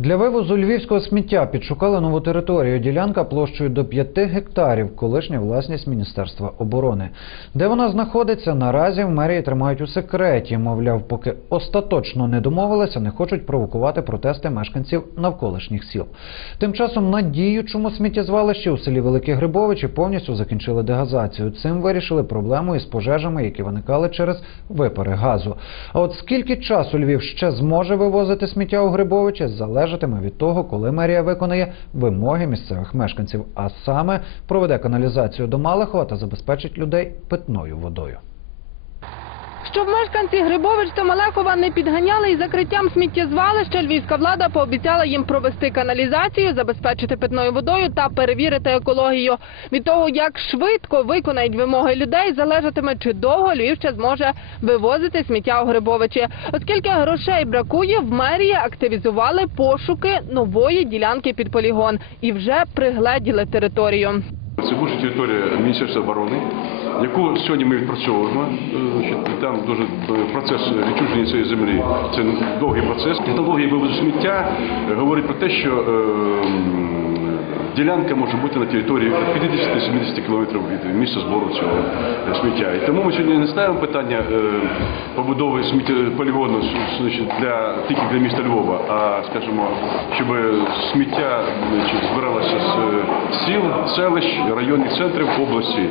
Для вивозу львівського сміття підшукали нову територію. Ділянка площею до 5 гектарів, колишня власність Міністерства оборони. Де вона знаходиться, наразі в мерії тримають у секреті. Мовляв, поки остаточно не домовилися, не хочуть провокувати протести мешканців навколишніх сіл. Тим часом на діючому сміттєзвалищі у селі Великі Грибовичі повністю закінчили дегазацію. Цим вирішили проблему із пожежами, які виникали через випари газу. А от скільки часу Львів ще зможе вивозити сміття у Грибовичі, залежатиме від того, коли мерія виконає вимоги місцевих мешканців, а саме проведе каналізацію до Малихова та забезпечить людей питною водою. Щоб мешканці Грибович та Малекова не підганяли із закриттям сміттєзвалища, львівська влада пообіцяла їм провести каналізацію, забезпечити питною водою та перевірити екологію. Від того, як швидко виконають вимоги людей, залежатиме, чи довго Львів ще зможе вивозити сміття у Грибовичі. Оскільки грошей бракує, в мерії активізували пошуки нової ділянки під полігон і вже пригледіли територію. Це бувша територія Міністерства оборони, яку сьогодні ми відпрацьовуємо. Е, Значить, там дуже е, процес відчуження цієї землі. Це довгий процес. Технологія вивозу сміття е, говорить про те, що ділянка може бути на території 50-70 кілометрів від місця збору цього сміття. І тому ми сьогодні не ставимо питання побудови значить, для тільки для міста Львова, а скажімо, щоб сміття значить, збиралося з сіл, селищ, районних центрів області.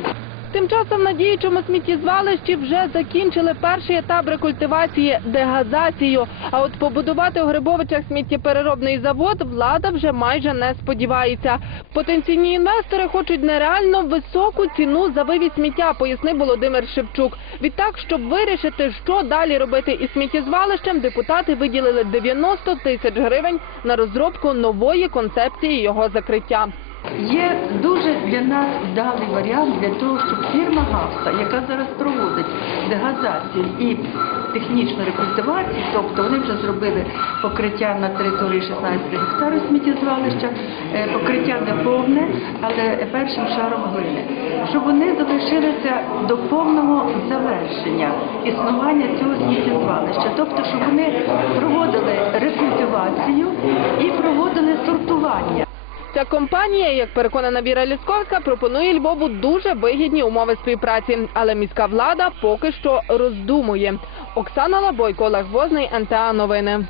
Тим часом на діючому сміттєзвалищі вже закінчили перший етап рекультивації дегазацію. А от побудувати у Грибовичах сміттєпереробний завод влада вже майже не сподівається. Потенційні інвестори хочуть нереально високу ціну за вивіз сміття, пояснив Володимир Шевчук. Відтак, щоб вирішити, що далі робити із сміттєзвалищем, депутати виділили 90 тисяч гривень на розробку нової концепції його закриття. Є дуже для нас вдалий варіант для того, щоб фірма ГАВСа, яка зараз проводить дегазацію і технічну рекультивацію, тобто вони вже зробили покриття на території 16 гектарів сміттєзвалища, е, покриття не повне, але першим шаром глини, щоб вони залишилися до повного завершення існування цього сміттєзвалища, тобто щоб вони проводили рекультивацію і проводили сортування. Ця компанія, як переконана Віра Лісковська, пропонує Львову дуже вигідні умови співпраці, але міська влада поки що роздумує. Оксана Лабойко, Олег Возний, НТА Новини.